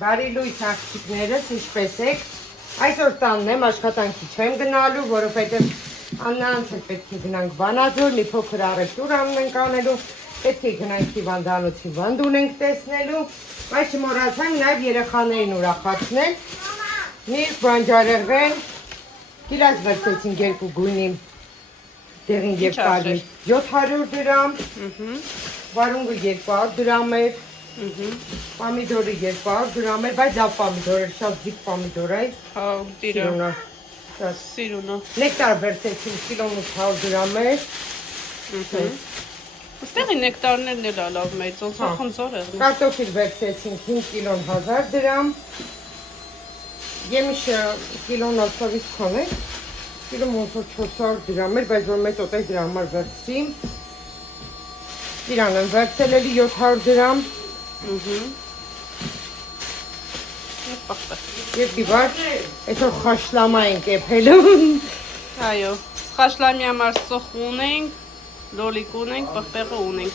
Բարի լույս աղջիկներս, ինչպես եք։ Այսօր տանն եմ, աշխատանքի չեմ գնալու, որովհետև Աննանց էլ պետք է գնանք Վանաձոր, մի փոքր առևտուր անենք անելու, պետք է գնանք հիվանդանոց հիվանդ ունենք տեսնելու, բայց չմոռացանք նաև երեխաներին ուրախացնել, միրգ բանջարեղեն, գիրած վերցեցինք երկու գույնի դեղին և կարմիր 700 դրամ, վարունգը 200 դրամ էր, պամիդորը 200 դրամ էր, բայց լավ պամիդոր էր, շատ ձիգ պամիդոր էր, Սիրունը նեկտար վերցեցինք կիլոն 800 դրամ էր, Ստեղի նեկտարներն էլ լավ մեծ, ոնց խնձոր է։ Կարտոֆիլ վերցեցինք 5 կիլոն 1000 դրամ, Եմիշը կիլոն ալսավից քոն է, կիլոն 400 դրամ էր, բայց որ մեծ օտես դրա համար վերցրի, իրան եմ վերցել էլի 700 դրամ, և դիվար, այսօր խաշլամա ենք եփելու։ Այո, խաշլամի համար սոխ ունենք, լոլիկ ունենք, պղպեղը ունենք,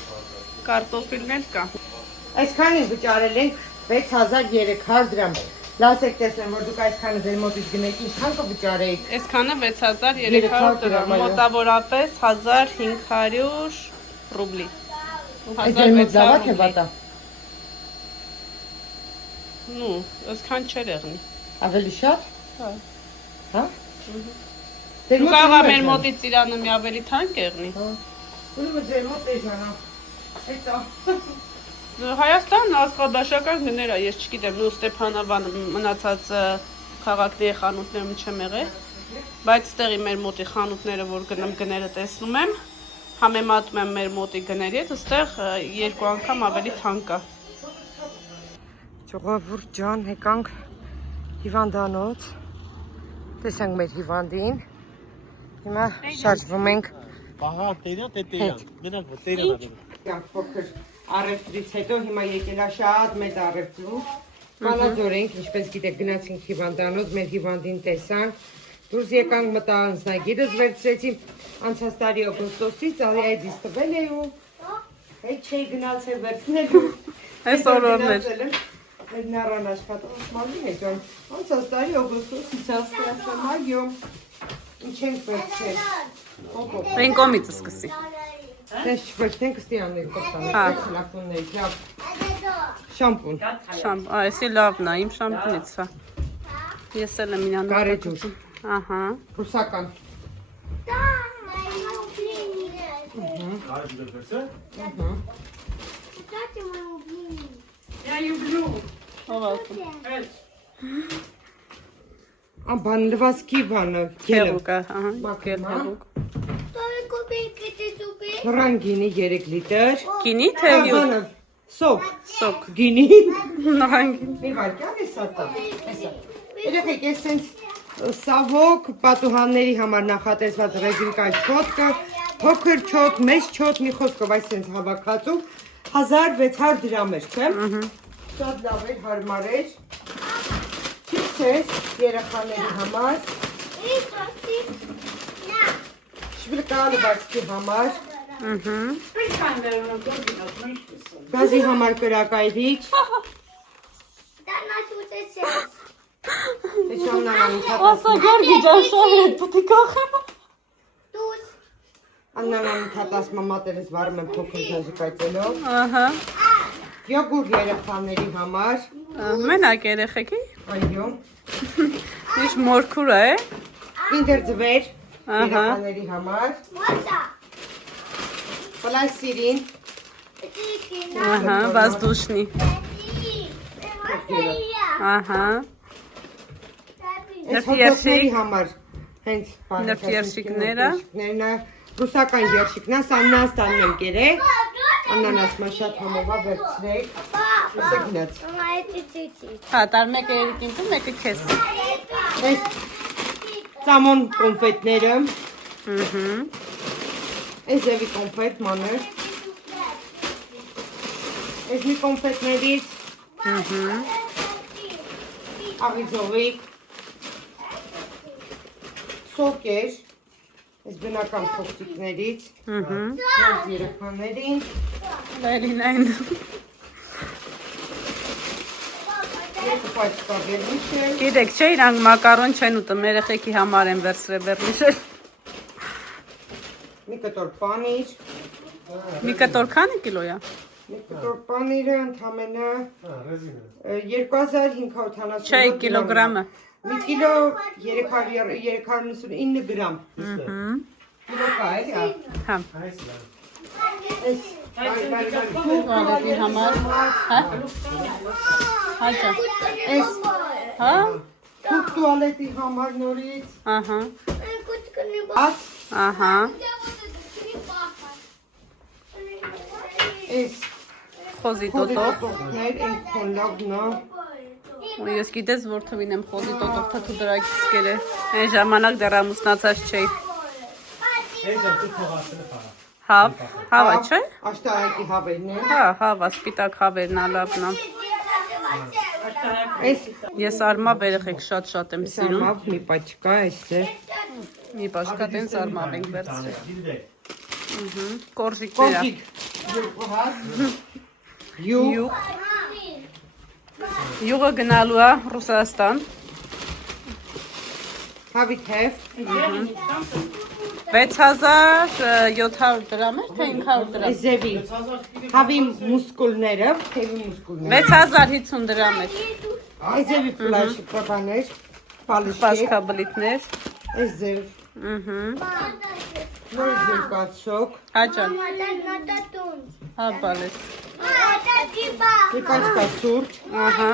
կարտոֆիլն էլ կա։ Այսքանին վճարել ենք 6300 դրամ։ Լասեք տեսնեմ, որ դուք այսքանը ձեր մոտից գնեք, ինչքան կվճարեիք։ Այսքանը 6300 դրամ, մոտավորապես 1500 ռուբլի։ Այս ձեր մոտ զավակ է վատա։ Նու, այսքան չեր եղնի։ Ավելի շատ։ Հա։ Դու կարող մեր մոտից իրանը մի ավելի թանկ եղնի։ Ուրեմն ձեր մոտ էժանա։ Հետո։ Հայաստանն աստղաբաշական գներ է, ես չգիտեմ, նու Ստեփանավան մնացած քաղաքների խանութներում չեմ եղել, բայց ստեղի մեր մոտի խանութները, որ գնամ գները տեսնում եմ, համեմատում եմ մեր մոտի գների հետ, ստեղ 2 անգամ ավելի թանկ է։ Ժողովուրդ ջան, եկանք հիվանդանոց, տեսանք մեր հիվանդին, հիմա շարժվում ենք փոքր առևտրից հետո, հիմա եկել է շատ մեծ առևտրում, Վանաձոր ենք, ինչպես գիտեք, գնացինք հիվանդանոց, մեր հիվանդին տեսանք, դուրս եկանք մտա անձնագիրս վերցրեցի, անցած տարի օգոստոսից, այդից տվել էի ու հետ չէի գնացել վերցնելու, Այսօր օրներ։ Մեր նարան աշխատող մալի հետ ան, անցած տարի օգոստոսից աստրասը մայյում, ինչ ենք վերցրել, Մենք կոմից սկսի։ Դες չվերցնենք ստի անենք կործանենք, լակուններից, լավ, շամպուն, Այսի լավն է, իմ շամպունից է։ Ես էլ եմ իրան գարեջուր, ռուսական, բան լվասկի բանը, Գելուկը, գելուկ։ Ռանգինի 3 լիտր, Գինի թե յուտ։ սոկ, գինի, մի վարկյան է սատա, երեխեք ես սենց սավոք պատուհանների համար նախատեսված ռեզինկա չոտկը, փոքր չոտ, մեծ չոտ, մի խոսքով այս սենց հավաքածու, 1600 դրամ էր, չէ, շատ լավ էր, հարմար էր, չիպս էր երեխաների համար, շվիլկալը բացքի համար, գազի համար կրակայրիչ, Աննանան թատասմա մատերս վարում եմ փոքր ժաժիկայծելով, յոգուր երեխաների համար, Մենակ երեխեքի։ այո, Ինչ մորքուր է։ ինդեր ձվեր երեխաների համար, պլասիրին, Воздушный։ այս հոտոտների համար, հենց Նրբերշիկները։ ռուսական երշիկն է, սաննանց տանում եմ կերեք, աննանաս մա շատ համովա վերցրեք, ուսը գնաց։ Հա, տար մեկը երիկին տու, մեկը կես։ Այս ծամոն կոնֆետները, այս ձևի կոնֆետ մանր, այս մի կոնֆետներից, աղիձողիկ, սոկ էր, այս բնական փոստիկներից, երեխաներին, Լայլին այն։ Երկու պաչկա վերնիշել։ Գիտեք, չէ, իրանք մակարոն չեն ուտում, երեխեքի համար են վերցրել վերնիշել։ Մի կտոր պանիր։ Մի կտոր քանի կիլո է։ Մի կտոր պանիրը ընդամենը 2570 Չէ, կիլոգրամը։ Մի կիլո 399 գրամ։ Կիլո կա էլի։ Հա։ Տուալետի համար, հա։ Հաճա։ Այս Հա։ թուղթ տուալետի համար նորից։ Ահա։ Աց Ահա։ այս Խոզի տոտող։ խոզիտոտողներ են քոնլավնա։ Ու ես գիտես որ թվին եմ խոզի տոտող թաթու դրակից կել է։ Այն ժամանակ դեռ ամուսնացած չէի։ Հավ, հավա չէ։ Աշտարակի հավերն են։ Հա, հավա, սպիտակ հավերն ալավնա։ Այս Ես արմավ երեխեք շատ եմ սիրում։ սամավ մի պաչկա այստեղ։ Մի բաշկատեն արմավ ենք վերցրել։ Կորժիկներ։ Կոկիկ երկու հատ։ Յուղ Յուղ։ Յուղը գնալու է Ռուսաստան։ հավի թև 6700 դրամ էր, թե 500 դրամ։ զևի հավի մուսկուլները թևի մուսկուլները 6050 դրամ էր։ այս զևի պլաշի պապաներ պալիշկեր Պասկաբլիտներ։ այս զև նորից երկացոք Հաճան։ Հա, բալես։ մի պաչկա սուրճ Ահա,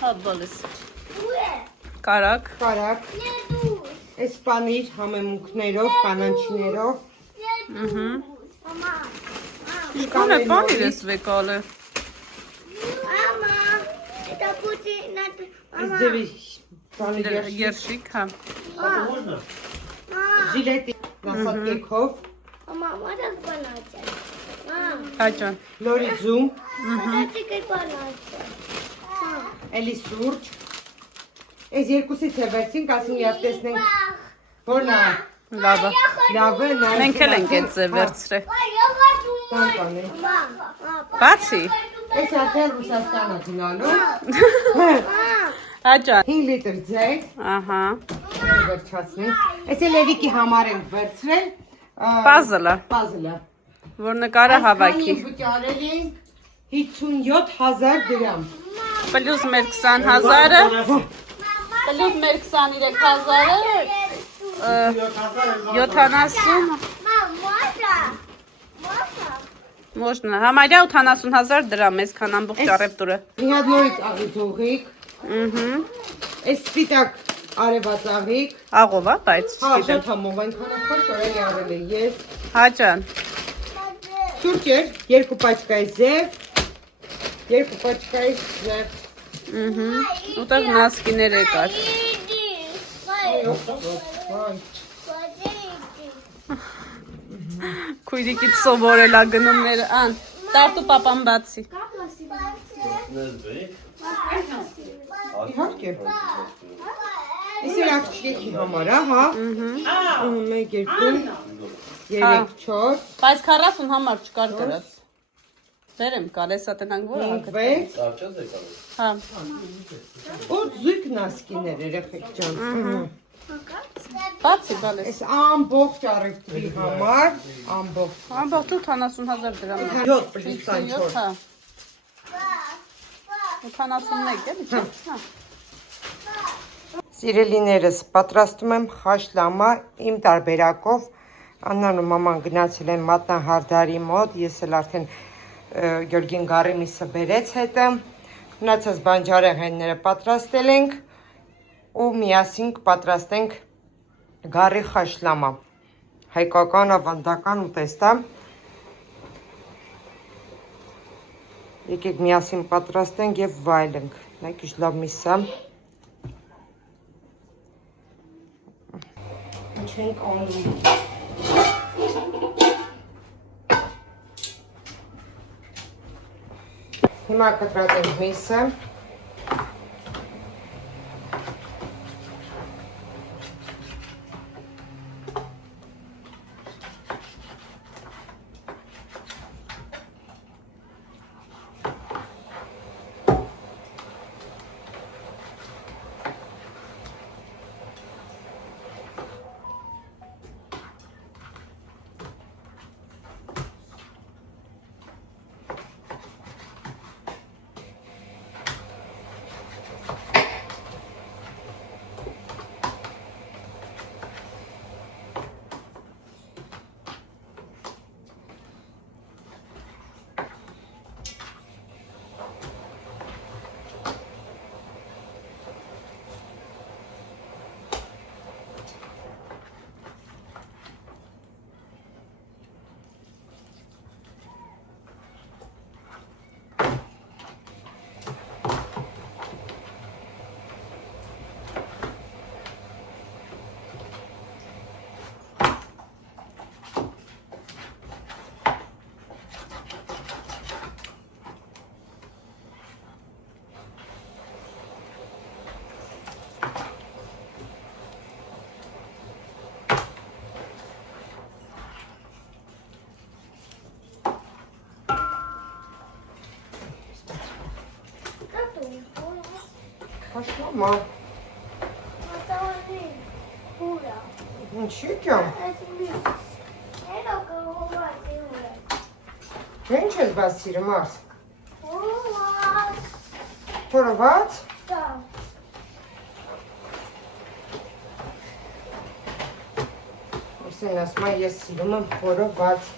հա, բալես։ Կարակ։ կարակ այս պանիր համեմունքներով կանանչիներով Ինչքան է պանիր ես վեկալը։ այս զևի պանիր Երշիկ, հա։ ժիլետի նասատկեքով Հաճան։ լորիձում էլի սուրճ այս երկուսից է վերցինք ասին երբ տեսնենք որն է Լավը։ լավը Մենք էլ ենք այդ ձև վերցրել։ տանտան է Բացի։ այս արդեն Ռուսաստան է գնալու Հաճան։ 5 լիտր ձեյ Ահա։ վերջացնենք այս էլ Էրիկի համար ենք վերցրել Պազլը, պազլը որ նկարը հավաքի։ վճարել ենք 57000 դրամ Պլյուս մեր 20000-ը, պլյուս մեր 23000-ը, 70, Մոշնա, համարյա 80000 դրամ, այսքան ամբողջ առևտուրը։ մի հատ նորից աղի թողիկ այս սպիտակ արևած աղիկ Աղով է, բայց հա չգիտեմ։ շատ համով այնքան ախոր շորելի արել է ես Հաճան։ սուրճեր երկու պաչկայի զև երկու պաչկայի զև Ուտեղ նասկիներ եկար։ Քույրիկից սովորել է գնումները, ան, տարտու պապան բացի։ իհարկե Ես էլ աղջիկի համար, հա 1, 2, 3, 4 Բայց 40 համար չկար գրած։ Վերեմ կալեսա տնանք որը 5, հակը։ 6 Հա, ու զույգ նասկիներ երեխեք ջան բացի բալես։ Այս ամբողջ առևտրի համար ամբողջ Ամբողջ 80000 դրամ։ 7 պլյուս 24 հա։ 81 էլի չէ՞։ Հա։ Սիրելիներս, պատրաստում եմ խաշլամա իմ տարբերակով Աննան ու մաման գնացել են մատնահարդարի մոտ, ես էլ արդեն Գյորգին Գարիմիսը բերեց հետը, մնացած բանջարեղենները պատրաստել ենք ու միասին կպատրաստենք գարի խաշլամա, հայկական ավանդական ուտեստ է, եկեք միասին պատրաստենք և վայելենք, նայք ինչ լավ միս է, չենք անում Հիմա կտրատենք միսը Հաշմամա։ Մատավանի հուրա։ Ինչի՞ կյամ։ Այս միս։ Հետո կողովածի հուրա։ Ինչ ես բաց սիրում արս։ Հուված։ Փորված։ Դա։ Իսեն ասում ես սիրում եմ փորված։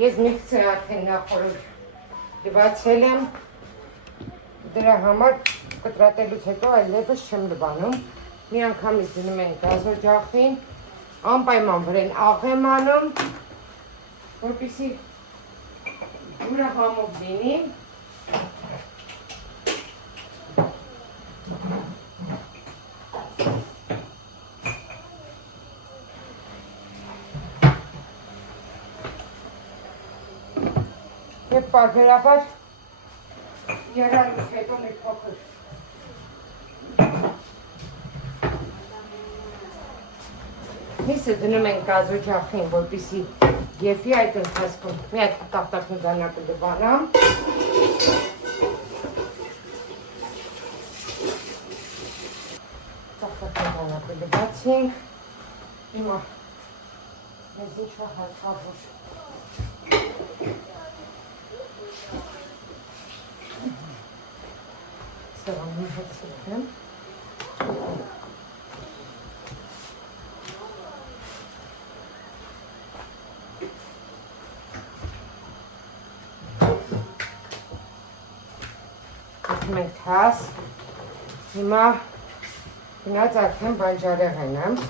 Ես միգցե արդեն նախորդ լվացել եմ, դրա համար կտրատելուց հետո այլևս չեմ լվանում, մի անգամից դնում ենք գազօջախին, անպայման վրեն աղ եմ անում, որպեսզի ջուրը համով լինի, Եվ պարբերաբար երանից հետո մի փոքր միսը դնում ենք գազօջախին, որպեսզի եփի այդ ընթացքում մի հատ տախտակնի դանակը լվանամ տախտակնի դանակը լվացինք հիմա մեզ ինչ-որ հարկավոր Սեղանի հետ սրտեմ Ասում ենք թաս Հիմա գնաց արդեն բանջարեղեն եմ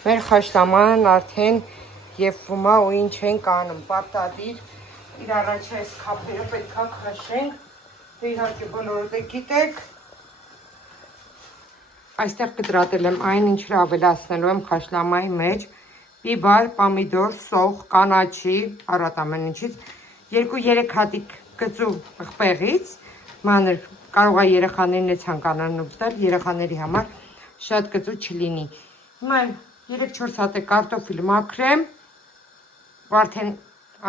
Մեր խաշտամանն արդեն եփվում է ու ինչ ենք անում, պարտադիր իր առաջ այս քափերը պետքա քաշենք, դե իհարկե բոլորդ եք գիտեք, այստեղ կտրատել եմ այն ինչը ավելացնելու եմ խաշլամայի մեջ, բիբար, պամիդոր, սոխ, կանաչի, առատ ամեն ինչից, 2-3 հատիկ գծու աղբեղից, մանր կարող է երեխաներին է ցանկանան ուտել, երեխաների համար շատ գծու չլինի։ Հիմա 3-4 հատ կարտոֆիլ մաքրեմ, արդեն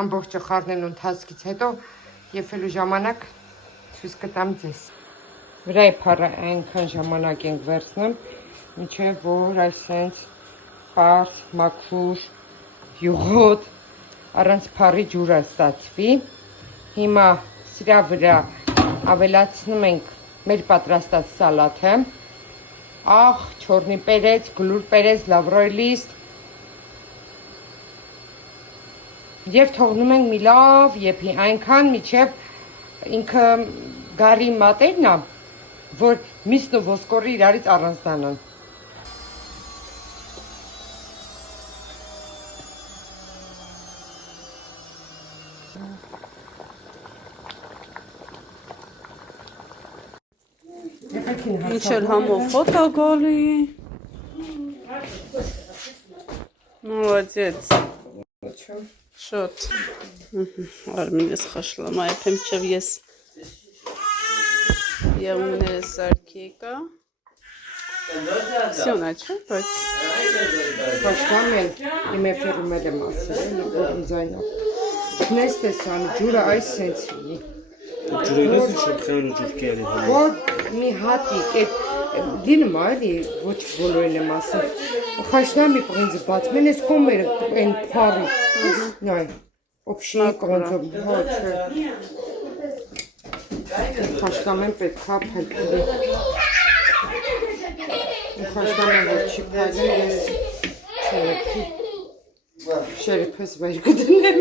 ամբողջը խառնելու ընթացքից հետո եփելու ժամանակ ցույց կտամ ձեզ։ Վրայի փառը այնքան ժամանակ ենք վերցնում, մինչև որ այսենց պարզ, մաքուր, յուղոտ, առանց փառի ջուրը ստացվի։ Հիմա սրա վրա ավելացնում ենք մեր պատրաստած սալաթը, աղ, չորնի պերեց, գլուր պերեց, լավրոյ լիստ եւ թողնում ենք մի լավ եփի, այնքան միջև ինքը գարի մատերն է, որ միսն ու ոսկորը իրարից առանձնանան։ Ինչ էլ համով ֆոտո գոլի։ Молодец։ Շոտ։ Արմինես խաշլամա եփեմ չև ես։ Եղումները սարքեկա։ Всё, начал, բայց։ Պաշտամել իմ էֆերում եմ ասել, որ ինձայնա։ Քնես տեսան, ջուրը այս սենց լինի։ Ջուրերից շփխան ու ջուր կերել։ Որ մի հատիկ, այդ դինում էլի, ոչ բոլորին եմ ասել։ Խաշնամի պրինձը բացմեն, ես կոմերը են փարի։ Նայ, օպշնի կոնցով, հոչ։ Խաշնամեն պետքա փելպուլի։ Խաշնամեն որ չի փազին, ես շերիպես վայր կդնեմ։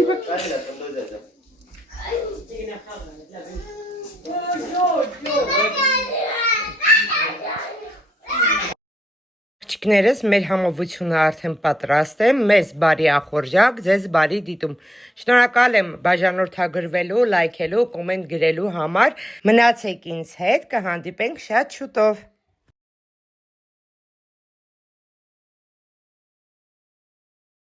Աղջիկներս, մեր համովությունը արդեն պատրաստ է, մեզ բարի ախորժակ, ձեզ բարի դիտում։ Շնորհակալ եմ բաժանորդագրվելու, լայքելու, կոմենտ գրելու համար։ Մնացեք ինձ հետ, կհանդիպենք շատ շուտով։